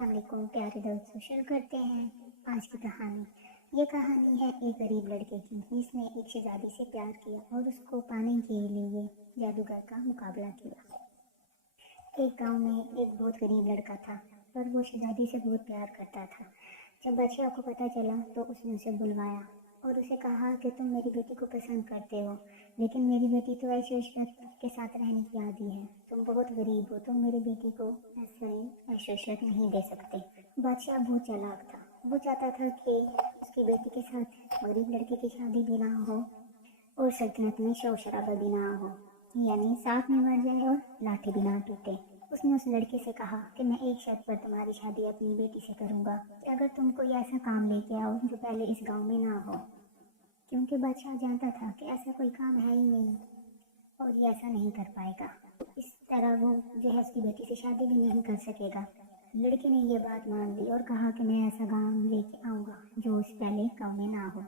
السلام علیکم پیارے دوستوں، شروع کرتے ہیں آج کی کہانی۔ یہ کہانی ہے ایک غریب لڑکے کی جس نے ایک شہزادی سے پیار کیا اور اس کو پانے کے لیے جادوگر کا مقابلہ کیا۔ ایک گاؤں میں ایک بہت غریب لڑکا تھا اور وہ شہزادی سے بہت پیار کرتا تھا۔ جب بادشاہ کو پتہ چلا تو اس نے اسے بلوایا اور اسے کہا کہ تم میری بیٹی کو پسند کرتے ہو، لیکن میری بیٹی تو عیش و عشرت کے ساتھ رہنے کی عادی ہے، تم بہت غریب ہو، تم میری بیٹی کو ایسے عیش و عشرت نہیں دے سکتے۔ بادشاہ بہت چالاک تھا، وہ چاہتا تھا کہ اس کی بیٹی کے ساتھ غریب لڑکے کی شادی بھی نہ ہو اور سلطنت میں شور شرابہ بھی نہ ہو، یعنی ساتھ میں مر جائے اور لاٹھی بھی نہ ٹوٹے۔ اس نے اس لڑکے سے کہا کہ میں ایک شرط پر تمہاری شادی اپنی بیٹی سے کروں گا کہ اگر تم کوئی ایسا کام لے کے آؤ جو پہلے اس گاؤں میں نہ ہو، کیونکہ بادشاہ جانتا تھا کہ ایسا کوئی کام ہے ہی نہیں اور یہ ایسا نہیں کر پائے گا، اس طرح وہ جو ہے اس کی بیٹی سے شادی بھی نہیں کر سکے گا۔ لڑکے نے یہ بات مان لی اور کہا کہ میں ایسا کام لے کے آؤں گا جو اس پہلے گاؤں میں نہ ہو۔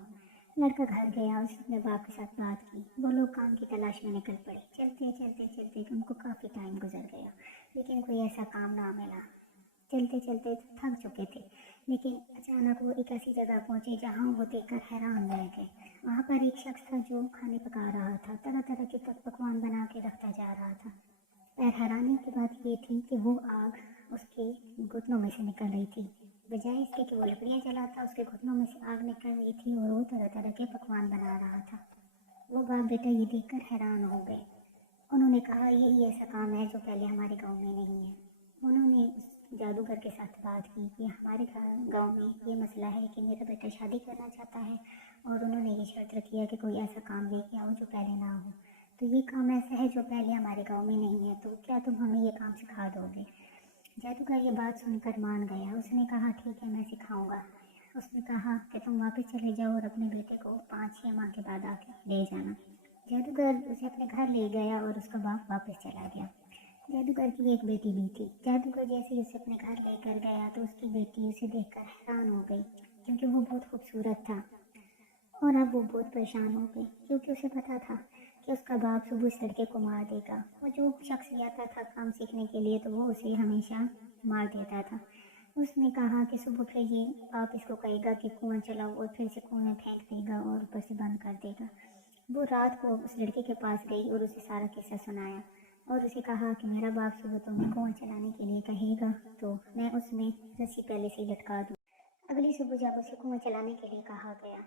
لڑکا گھر گیا، اس نے باپ کے ساتھ بات کی، وہ لوگ کام کی تلاش میں نکل پڑے۔ چلتے چلتے چلتے ان کو کافی ٹائم گزر گیا لیکن کوئی ایسا کام نہ ملا۔ چلتے چلتے تھک چکے تھے لیکن اچانک وہ ایک ایسی جگہ پہنچے جہاں وہ دیکھ کر حیران رہ گئے۔ وہاں پر ایک شخص تھا جو کھانے پکا رہا تھا، طرح طرح کے پکوان بنا کے رکھتا جا رہا تھا۔ اور حیرانی کی بات یہ تھی کہ وہ آگ اس کے گھٹنوں میں سے نکل رہی تھی، بجائے اس کے کہ وہ لکڑیاں جلاتا، اس کے گھٹنوں میں سے آگ نکل رہی تھی اور وہ طرح طرح کے پکوان بنا رہا تھا۔ وہ باپ بیٹا یہ دیکھ کر حیران ہو گئے۔ انہوں نے کہا یہی ایسا کام ہے جو پہلے ہمارے گاؤں میں نہیں ہے۔ انہوں نے اس جادوگر کے ساتھ بات کی کہ ہمارے گاؤں میں یہ مسئلہ ہے کہ میرا بیٹا شادی کرنا چاہتا ہے اور انہوں نے یہ شرط رکھی ہے کہ کوئی ایسا کام لے کے آؤ جو پہلے نہ ہو، تو یہ کام ایسا ہے جو پہلے ہمارے گاؤں میں نہیں ہے، تو کیا تم ہمیں یہ کام سکھا دو گے؟ جادوگر یہ بات سن کر مان گیا، اس نے کہا ٹھیک ہے میں سکھاؤں گا۔ اس نے کہا کہ تم واپس چلے جاؤ اور اپنے بیٹے کو 5-6 ماہ کے بعد آ کے لے جانا۔ جادوگر اسے اپنے گھر لے گیا اور اس کا باپ واپس چلا گیا۔ جادوگر کی ایک بیٹی بھی تھی۔ جادوگر جیسے ہی اسے اپنے گھر لے کر گیا تو اس کی بیٹی اسے دیکھ کر حیران ہو گئی کیونکہ وہ بہت خوبصورت تھا، اور اب وہ بہت پریشان ہو گئی کیونکہ اسے پتا تھا کہ اس کا باپ صبح اس لڑکے کو مار دے گا۔ وہ جو شخص بھی آتا تھا کام سیکھنے کے لیے تو وہ اسے ہمیشہ مار دیتا تھا۔ اس نے کہا کہ صبح پھر یہ باپ اس کو کہے گا کہ کنواں چلاؤ اور پھر اسے کنویں میں پھینک دے گا اور اوپر سے بند کر دے گا۔ وہ رات کو اس لڑکے کے پاس گئی اور اسے سارا قصہ سنایا اور اسے کہا کہ میرا باپ صبح تمہیں کنواں چلانے کے لیے کہے گا تو میں اس میں رسی پہلے سے لٹکا دوں۔ اگلی صبح جب اسے کنواں چلانے کے لیے کہا گیا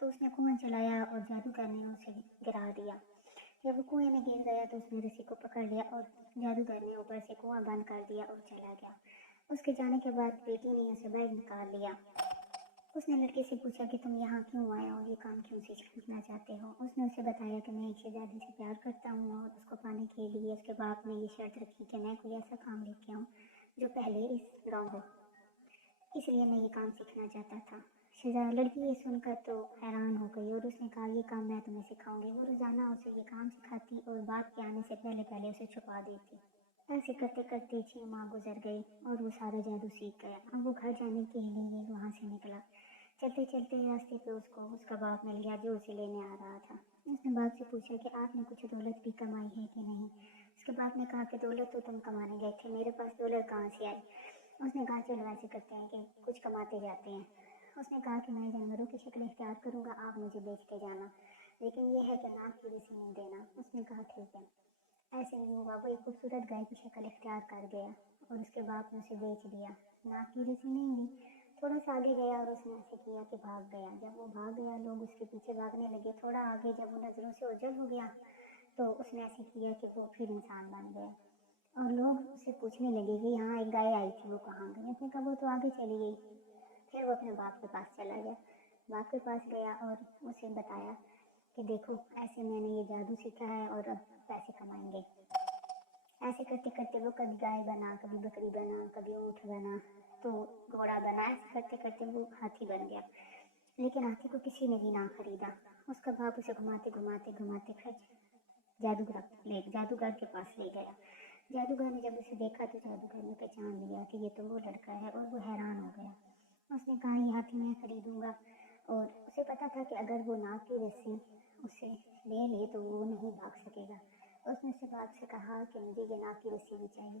تو اس نے کنواں چلایا اور جادوگر نے اسے گرا دیا۔ جب وہ کنویں میں گر گیا تو اس نے رسی کو پکڑ لیا اور جادوگر نے اوپر سے کنواں بند کر دیا اور چلا گیا۔ اس کے جانے کے بعد بیٹی نے اسے باہر نکال لیا۔ اس نے لڑکے سے پوچھا کہ تم یہاں کیوں آئے ہو، یہ کام کیوں سیکھنا چاہتے ہو؟ اس نے اسے بتایا کہ میں ایک شہزادی سے پیار کرتا ہوں اور اس کو پانے کے لیے اس کے باپ نے یہ شرط رکھی کہ میں کوئی ایسا کام لے کے آؤں جو پہلے اس گاؤں ہو، اس لیے میں یہ کام سیکھنا چاہتا تھا۔ لڑکی یہ سن کر تو حیران ہو گئی اور اس نے کہا یہ کام میں تمہیں سکھاؤں گی۔ وہ روزانہ اسے یہ کام سکھاتی اور باپ کے آنے سے پہلے پہلے اسے چھپا دیتی۔ ایسے کرتے کرتے 6 ماہ گزر گئے اور وہ سارا جادو سیکھ گیا۔ اب وہ گھر جانے کے لیے وہاں سے نکلا۔ چلتے چلتے راستے پہ اس کو اس کا باپ مل گیا جو اسے لینے آ رہا تھا۔ اس نے باپ سے پوچھا کہ آپ نے کچھ دولت بھی کمائی ہے کہ نہیں؟ اس کے باپ نے کہا کہ دولت تو تم کمانے گئے تھے، میرے پاس دولت کہاں سے آئی؟ اس نے کہا چلو ایسے کرتے ہیں کہ کچھ کماتے جاتے ہیں۔ اس نے کہا کہ میں جانوروں کی شکل اختیار کروں گا، آپ مجھے بیچ کے جانا، لیکن یہ ہے کہ ناک کی رسی نہیں دینا۔ اس نے کہا ٹھیک ہے۔ ایسے نہیں ہوا، وہ ایک خوبصورت گائے کی شکل اختیار کر گیا اور اس کے باپ نے اسے بیچ دیا۔ ناک کی رسی نہیں دی، تھوڑا سا آگے گیا اور اس نے ایسے کیا کہ بھاگ گیا۔ جب وہ بھاگ گیا لوگ اس کے پیچھے بھاگنے لگے، تھوڑا آگے جب وہ نظروں سے اوجھل ہو گیا تو اس نے ایسے کیا کہ وہ پھر انسان بن گیا اور لوگ اسے پوچھنے لگے کہ یہاں ایک گائے آئی تھی وہ کہاں گئی؟ اس نے کہا وہ تو آگے چلی گئی۔ پھر وہ اپنے باپ کے پاس چلا گیا، باپ کے پاس گیا اور اسے بتایا کہ دیکھو ایسے میں نے یہ جادو سیکھا ہے اور اب پیسے کمائیں گے۔ ایسے کرتے کرتے وہ کبھی گائے بنا، کبھی بکری بنا، کبھی اونٹ بنا، تو گھوڑا بنا، ایسے کرتے کرتے وہ ہاتھی بن گیا، لیکن ہاتھی کو کسی نے بھی نہ خریدا۔ اس کا باپ اسے گھماتے گھماتے گھماتے پھر جادوگر کے پاس لے گیا۔ جادوگر نے جب اسے دیکھا تو جادوگر نے پہچان لیا کہ یہ تو وہ لڑکا ہے اور وہ حیران ہو گیا۔ اس نے کہا یہ ہاتھی میں خریدوں گا، اور اسے پتا تھا کہ اگر وہ ناک کی رسی اسے لے لے تو وہ نہیں بھاگ سکے گا۔ اس نے اس سے باپ سے کہا کہ مجھے یہ ناک کی رسی بھی چاہیے۔